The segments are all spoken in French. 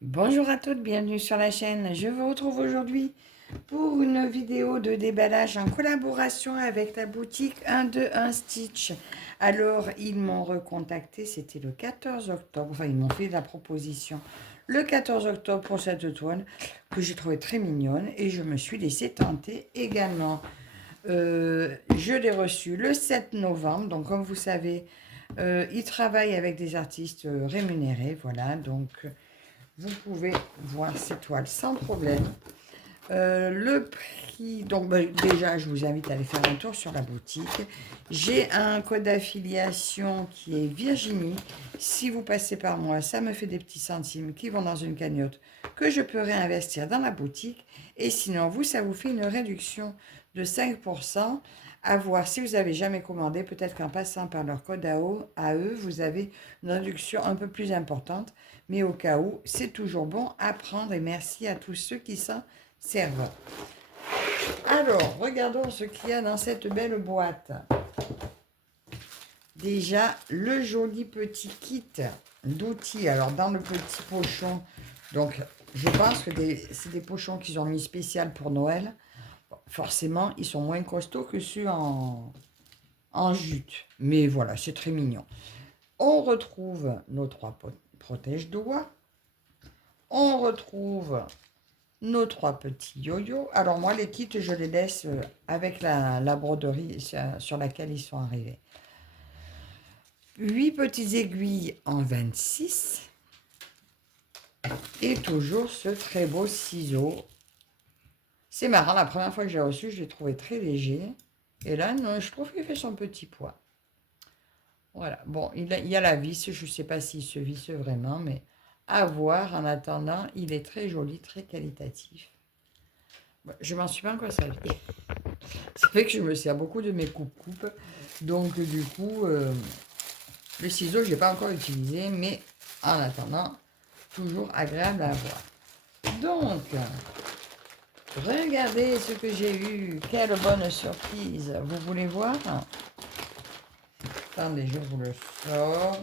Bonjour à toutes, bienvenue sur la chaîne. Je vous retrouve aujourd'hui pour une vidéo de déballage en collaboration avec la boutique 121 Stitch. Alors, ils m'ont recontacté, c'était le 14 octobre, enfin ils m'ont fait la proposition le 14 octobre pour cette toile que j'ai trouvée très mignonne et je me suis laissée tenter également. Je l'ai reçue le 7 novembre, donc comme vous savez, ils travaillent avec des artistes rémunérés, voilà, donc... Vous pouvez voir ces toiles sans problème. Le prix, donc déjà, je vous invite à aller faire un tour sur la boutique. J'ai un code d'affiliation qui est Virginie. Si vous passez par moi, ça me fait des petits centimes qui vont dans une cagnotte que je peux réinvestir dans la boutique. Et sinon, vous, ça vous fait une réduction de 5%. À voir si vous n'avez jamais commandé, peut-être qu'en passant par leur code à eux, vous avez une réduction un peu plus importante. Mais au cas où, c'est toujours bon à prendre et merci à tous ceux qui s'en servent. Alors, regardons ce qu'il y a dans cette belle boîte. Déjà, le joli petit kit d'outils. Alors, dans le petit pochon, donc je pense que c'est des pochons qu'ils ont mis spécial pour Noël. Bon, forcément, ils sont moins costauds que ceux en jute. Mais voilà, c'est très mignon. On retrouve nos trois protège-doigts. On retrouve nos trois petits yo-yo. Alors moi, les kits, je les laisse avec la broderie sur laquelle ils sont arrivés. 8 petites aiguilles en 26. Et toujours ce très beau ciseau. C'est marrant, la première fois que j'ai reçu, je l'ai trouvé très léger. Et là, non, je trouve qu'il fait son petit poids. Voilà. Bon, il y a la vis. Je ne sais pas s'il se visse vraiment, mais à voir. En attendant, il est très joli, très qualitatif. Je m'en suis pas encore servi. Ça fait que je me sers beaucoup de mes coupes-coupes. Donc, du coup, le ciseau, je ne l'ai pas encore utilisé, mais en attendant, toujours agréable à avoir. Donc, regardez ce que j'ai eu. Quelle bonne surprise. Vous voulez voir? Attendez, je vous le sors.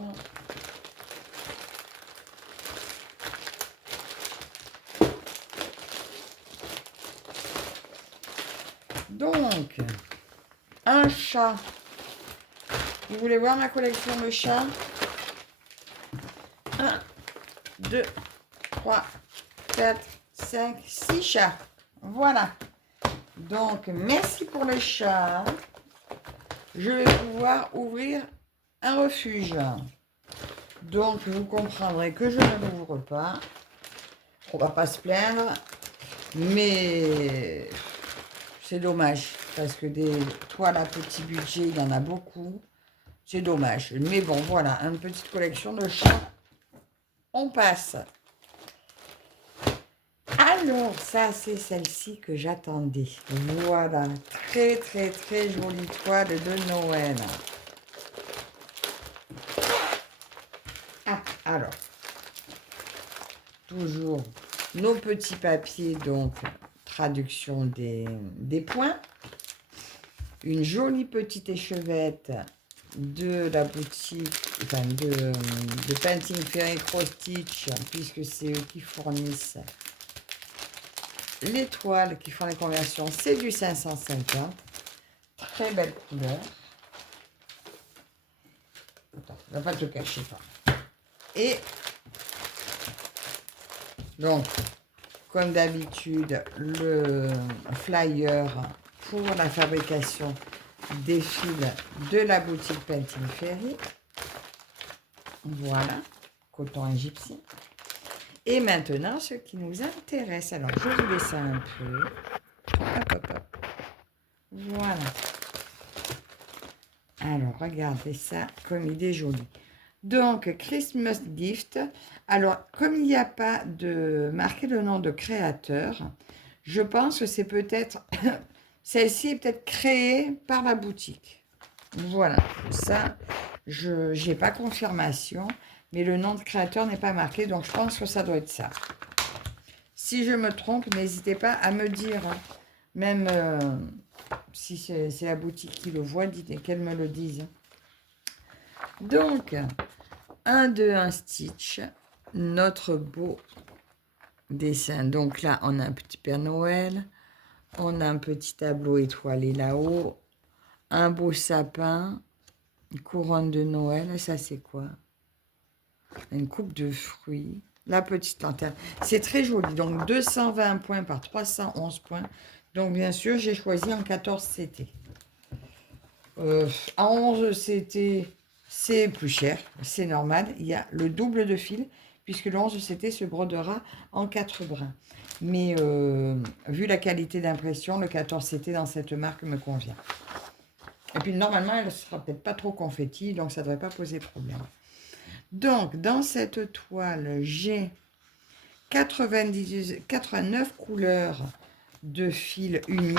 Donc, un chat. Vous voulez voir ma collection de chats? 1, 2, 3, 4, 5, 6 chats. Voilà. Donc, merci pour les chats. Je vais pouvoir ouvrir un refuge. Donc, vous comprendrez que je ne l'ouvre pas. On va pas se plaindre. Mais c'est dommage. Parce que des toiles à petit budget, il y en a beaucoup. C'est dommage. Mais bon, voilà. Une petite collection de chats. On passe. Alors, ça, c'est celle-ci que j'attendais. Voilà. Très, très, très jolie toile de Noël. Ah, alors. Toujours nos petits papiers, donc traduction des points. Une jolie petite échevette de la boutique, enfin de Painting Ferry Cross Stitch, puisque c'est eux qui fournissent les toiles qui font les conversions. C'est du 550. Très belle couleur. Attends, on ne va pas te cacher pas. Et donc, comme d'habitude, le flyer pour la fabrication des fils de la boutique Painting Ferry. Voilà, coton égyptien. Et maintenant, ce qui nous intéresse. Alors, je vous descends un peu. Hop, hop, hop. Voilà. Alors, regardez ça, comme il est joli. Donc, Christmas Gift. Alors, comme il n'y a pas de marqué le nom de créateur, je pense que c'est peut-être... Celle-ci est peut-être créée par la boutique. Voilà. Ça, je n'ai pas confirmation, mais le nom de créateur n'est pas marqué, donc je pense que ça doit être ça. Si je me trompe, n'hésitez pas à me dire, hein. Même si c'est la boutique qui le voit, dites qu'elle me le dise. Donc, 1, 2, 1 Stitch, notre beau dessin. Donc là, on a un petit Père Noël. On a un petit tableau étoilé là-haut. Un beau sapin. Une couronne de Noël. Et ça, c'est quoi? Une coupe de fruits. La petite lanterne. C'est très joli. Donc, 220 points par 311 points. Donc, bien sûr, j'ai choisi en 14 CT. En 11 CT, c'est plus cher. C'est normal. Il y a le double de fil, puisque le 11 CT se brodera en 4 brins. Mais vu la qualité d'impression, le 14 CT dans cette marque me convient. Et puis, normalement, elle ne sera peut-être pas trop confetti, donc ça ne devrait pas poser problème. Donc, dans cette toile, j'ai 89 couleurs de fil unis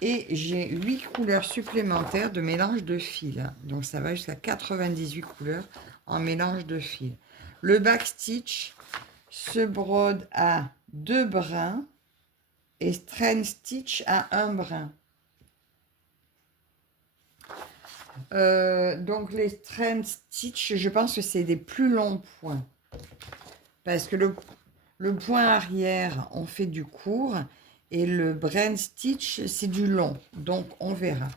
et j'ai 8 couleurs supplémentaires de mélange de fils. Donc, ça va jusqu'à 98 couleurs en mélange de fils. Le backstitch se brode à 2 brins et strain stitch à 1 brin. Donc, les strain stitch, je pense que c'est des plus longs points. Parce que le point arrière, on fait du court. Et le brain stitch, c'est du long. Donc, on verra.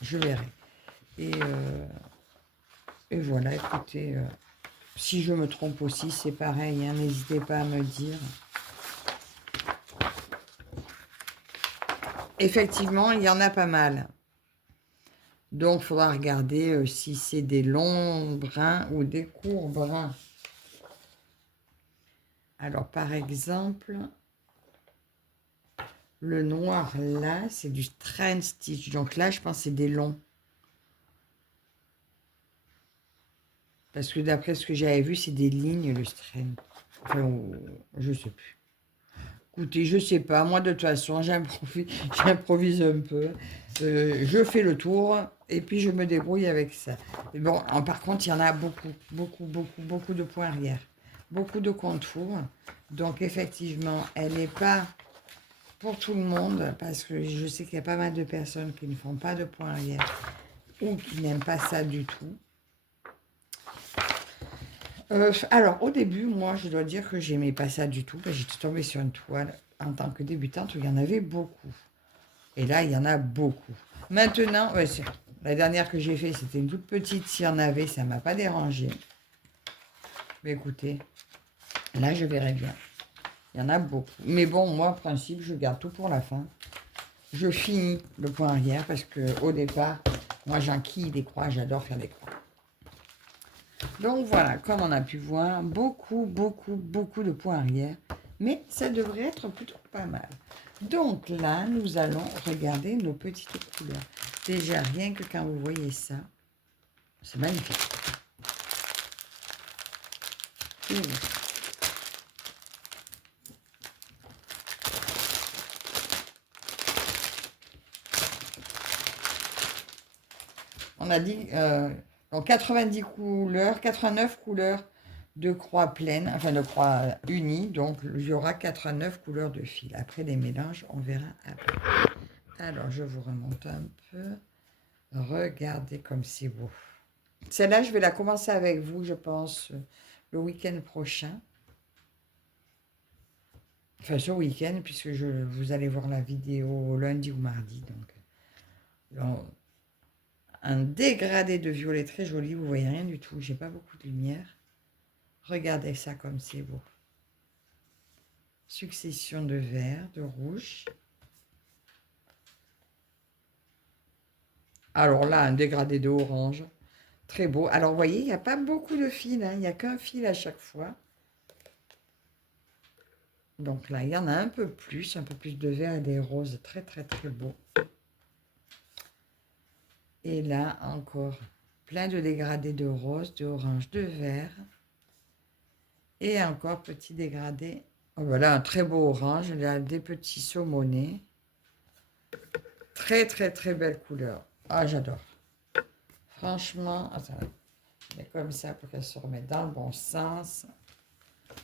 Je verrai. Et voilà, écoutez, si je me trompe aussi, c'est pareil. Hein, n'hésitez pas à me dire. Effectivement, il y en a pas mal. Donc, il faudra regarder si c'est des longs brins ou des courts brins. Alors, par exemple, le noir là, c'est du strain stitch. Donc là, je pense que c'est des longs. Parce que d'après ce que j'avais vu, c'est des lignes, le strain. Enfin, je sais plus. Écoutez, je sais pas. Moi, de toute façon, j'improvise un peu. Je fais le tour et puis je me débrouille avec ça. Et bon, par contre, il y en a beaucoup, beaucoup, beaucoup, beaucoup de points arrière. Beaucoup de contours. Donc, effectivement, elle n'est pas pour tout le monde parce que je sais qu'il y a pas mal de personnes qui ne font pas de points arrière ou qui n'aiment pas ça du tout. Alors, au début, moi, je dois dire que j'aimais pas ça du tout. J'étais tombée sur une toile en tant que débutante où il y en avait beaucoup. Et là, il y en a beaucoup. Maintenant, la dernière que j'ai faite, c'était une toute petite. S'il y en avait, ça ne m'a pas dérangé. Mais écoutez, là, je verrai bien. Il y en a beaucoup. Mais bon, moi, en principe, je garde tout pour la fin. Je finis le point arrière parce qu'au départ, moi, j'enquille des croix. J'adore faire des croix. Donc voilà, comme on a pu voir, beaucoup, beaucoup, beaucoup de points arrière. Mais ça devrait être plutôt pas mal. Donc là, nous allons regarder nos petites couleurs. Déjà, rien que quand vous voyez ça, c'est magnifique. On a dit donc 90 couleurs, 89 couleurs de croix pleines, enfin de croix unies. Donc, il y aura 89 couleurs de fil. Après les mélanges, on verra après. Alors, je vous remonte un peu. Regardez comme c'est beau. Celle-là, je vais la commencer avec vous, je pense, le week-end prochain. Enfin, ce week-end, puisque vous allez voir la vidéo lundi ou mardi. Donc, un dégradé de violet très joli. Vous voyez rien du tout. J'ai pas beaucoup de lumière. Regardez ça comme c'est beau. Succession de vert, de rouge. Alors là, un dégradé de orange. Très beau. Alors, vous voyez, il n'y a pas beaucoup de fils. Hein. Il n'y a qu'un fil à chaque fois. Donc là, il y en a un peu plus de vert et des roses. Très, très, très beau. Et là, encore plein de dégradés de rose, de orange, de vert. Et encore petit dégradé. Oh, voilà, un très beau orange. Là, des petits saumonés. Très, très, très belle couleur. Ah, j'adore. Franchement, attends, je mets comme ça pour qu'elle se remette dans le bon sens.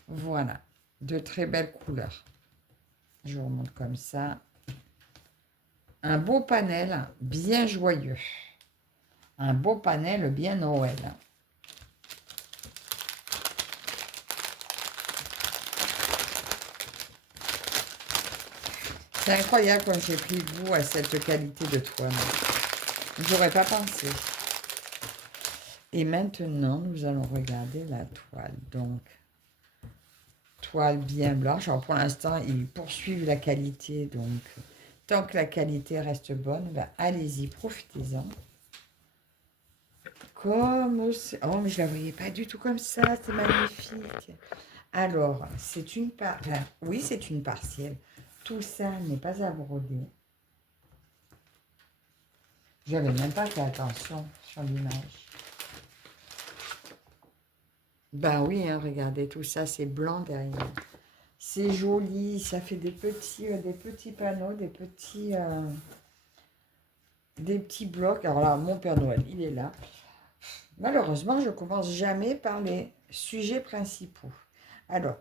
Voilà, de très belles couleurs. Je vous remonte comme ça. Un beau panel bien joyeux. Un beau panel bien Noël. C'est incroyable comme j'ai pris goût à cette qualité de toile. J'aurais pas pensé. Et maintenant, nous allons regarder la toile. Donc, toile bien blanche. Alors, pour l'instant, ils poursuivent la qualité. Donc, tant que la qualité reste bonne, ben, allez-y, profitez-en. Comme c'est... Oh, mais je la voyais pas du tout comme ça. C'est magnifique. Alors, c'est une part... Enfin, oui, c'est une partielle. Tout ça n'est pas à broder. J'avais même pas fait attention sur l'image. Ben oui, hein, regardez, tout ça, c'est blanc derrière. C'est joli, ça fait des petits panneaux, des petits blocs. Alors là, mon Père Noël, il est là. Malheureusement, je ne commence jamais par les sujets principaux. Alors,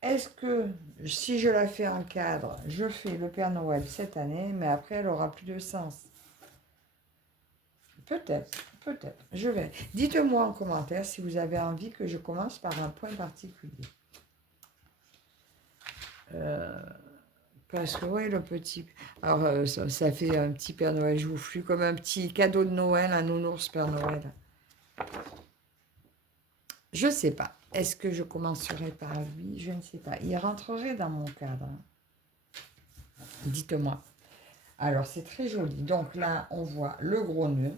est-ce que si je la fais en cadre, je fais le Père Noël cette année, mais après, elle aura plus de sens? Peut-être, peut-être. Je vais. Dites-moi en commentaire si vous avez envie que je commence par un point particulier. Parce que, ouais, le petit... Alors, ça fait un petit Père Noël joufflu, comme un petit cadeau de Noël, un nounours Père Noël. Je ne sais pas. Est-ce que je commencerai par lui? Je ne sais pas. Il rentrerait dans mon cadre. Dites-moi. Alors, c'est très joli. Donc là, on voit le gros nœud,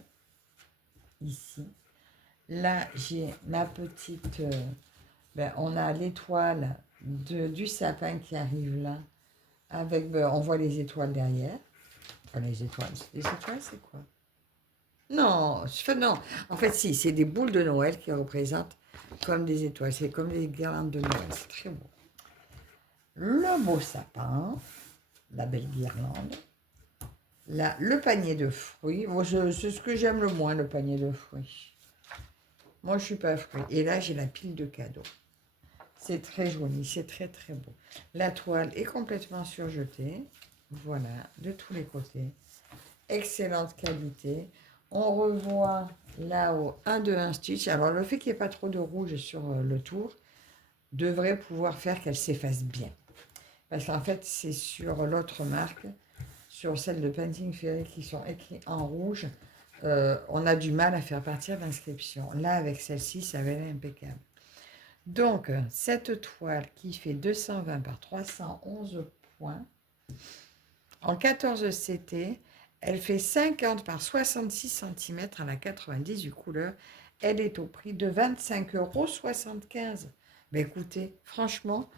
ici. Là, j'ai ma petite... on a l'étoile du sapin qui arrive là. Avec, on voit les étoiles derrière. Enfin, les étoiles, c'est quoi? Non, non. En fait, si, c'est des boules de Noël qui représentent comme des étoiles. C'est comme des guirlandes de Noël. C'est très beau. Le beau sapin, la belle guirlande. Là, le panier de fruits. Moi, c'est ce que j'aime le moins, le panier de fruits. Moi, je ne suis pas fruit. Et là, j'ai la pile de cadeaux. C'est très joli, c'est très très beau. La toile est complètement surjetée. Voilà, de tous les côtés. Excellente qualité. On revoit là-haut un de un stitch. Alors, le fait qu'il n'y ait pas trop de rouge sur le tour devrait pouvoir faire qu'elle s'efface bien. Parce qu'en fait, c'est sur l'autre marque, sur celle de Painting Ferry qui sont écrits en rouge, on a du mal à faire partir l'inscription. Là, avec celle-ci, ça va être impeccable. Donc, cette toile qui fait 220 par 311 points, en 14 CT, elle fait 50 par 66 cm à la 98 couleurs. Elle est au prix de 25,75 €. Mais écoutez, franchement,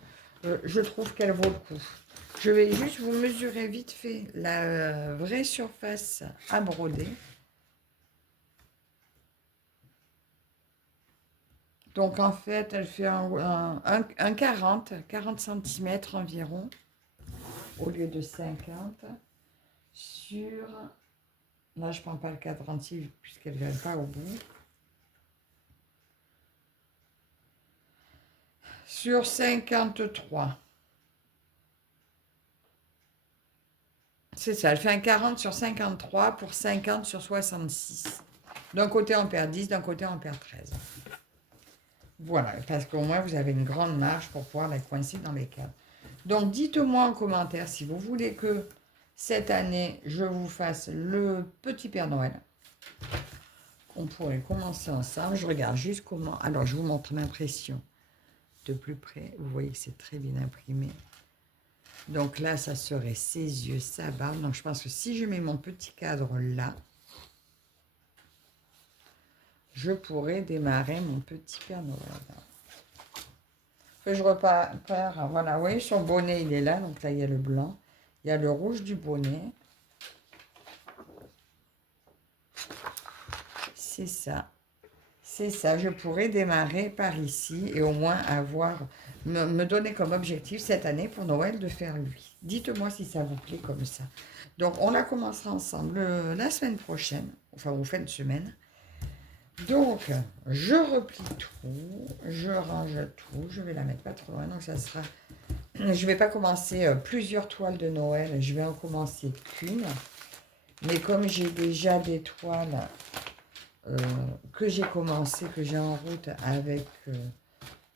je trouve qu'elle vaut le coup. Je vais juste vous mesurer vite fait la vraie surface à broder. Donc, en fait, elle fait un 40 cm environ, au lieu de 50. Sur... Là, je ne prends pas le cadran puisqu'elle ne vient pas au bout. Sur 53. C'est ça, elle fait un 40 sur 53 pour 50 sur 66. D'un côté, on perd 10, d'un côté, on perd 13. Voilà, parce qu'au moins, vous avez une grande marge pour pouvoir la coincer dans les cadres. Donc, dites-moi en commentaire si vous voulez que cette année, je vous fasse le petit Père Noël. On pourrait commencer ensemble. Je regarde juste comment... Alors, je vous montre l'impression de plus près. Vous voyez que c'est très bien imprimé. Donc là, ça serait ses yeux, sa barbe. Donc, je pense que si je mets mon petit cadre là, je pourrais démarrer mon petit Père Noël. Que je repars, voilà, oui, son bonnet, il est là. Donc là, il y a le blanc. Il y a le rouge du bonnet. C'est ça. C'est ça. Je pourrais démarrer par ici et au moins avoir, me donner comme objectif cette année pour Noël de faire lui. Dites-moi si ça vous plaît comme ça. Donc, on la commencera ensemble la semaine prochaine. Enfin, ou fin de semaine. Donc, je replie tout, je range tout, je vais la mettre pas trop loin, donc ça sera... Je ne vais pas commencer plusieurs toiles de Noël, je vais en commencer qu'une. Mais comme j'ai déjà des toiles que j'ai commencé, que j'ai en route avec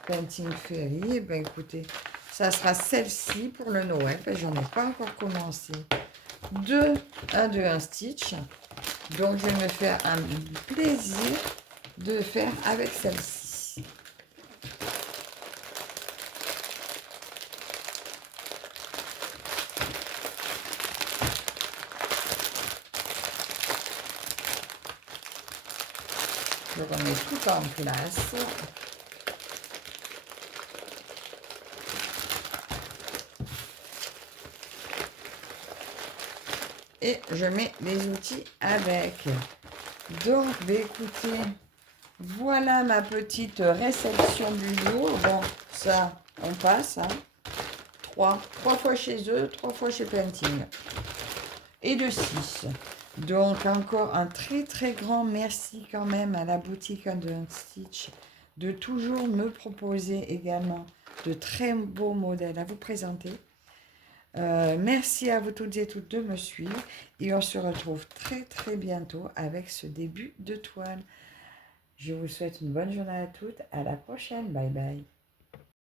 Painting Ferry, ben écoutez, Ça sera celle-ci pour le Noël, parce que j'en ai pas encore commencé. 1, 2, 1 stitch. Donc, je vais me faire un plaisir de faire avec celle-ci. Je remets tout en place. Et je mets les outils avec. Donc, écoutez, voilà ma petite réception du jour. Bon, ça, on passe. Hein. 3 fois chez eux, 3 fois chez Painting. Et de 6. Donc, encore un très très grand merci quand même à la boutique de Stitch de toujours me proposer également de très beaux modèles à vous présenter. Merci à vous toutes et toutes de me suivre et on se retrouve très très bientôt avec ce début de toile. Je vous souhaite une bonne journée à toutes. À la prochaine. Bye bye.